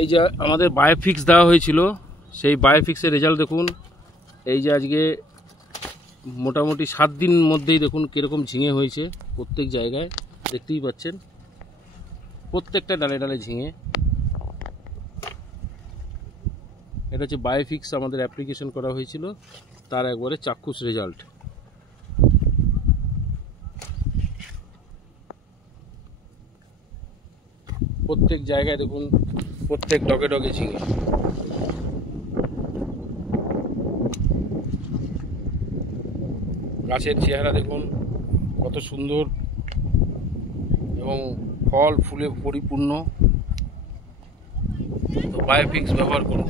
এই যে আমাদের বায়োফিক্স দেওয়া হয়েছিল, সেই বায়োফিক্সের রেজাল্ট দেখুন। এই যে আজকে মোটামুটি 7 দিন মধ্যেই দেখুন কীরকম ঝিঙে হয়েছে। প্রত্যেক জায়গায় দেখতেই পাচ্ছেন, প্রত্যেকটা ডালে ডালে ঝিঙে। এটা হচ্ছে বায়োফিক্স আমাদের অ্যাপ্লিকেশন করা হয়েছিল, তার একবারে চাক্ষুষ রেজাল্ট। প্রত্যেক জায়গায় দেখুন, প্রত্যেক ডগে ডগে ঝিঙে। গাছের চেহারা দেখুন কত সুন্দর এবং ফল ফুলে পরিপূর্ণ। তো বায়োফিক্স ব্যবহার করুন।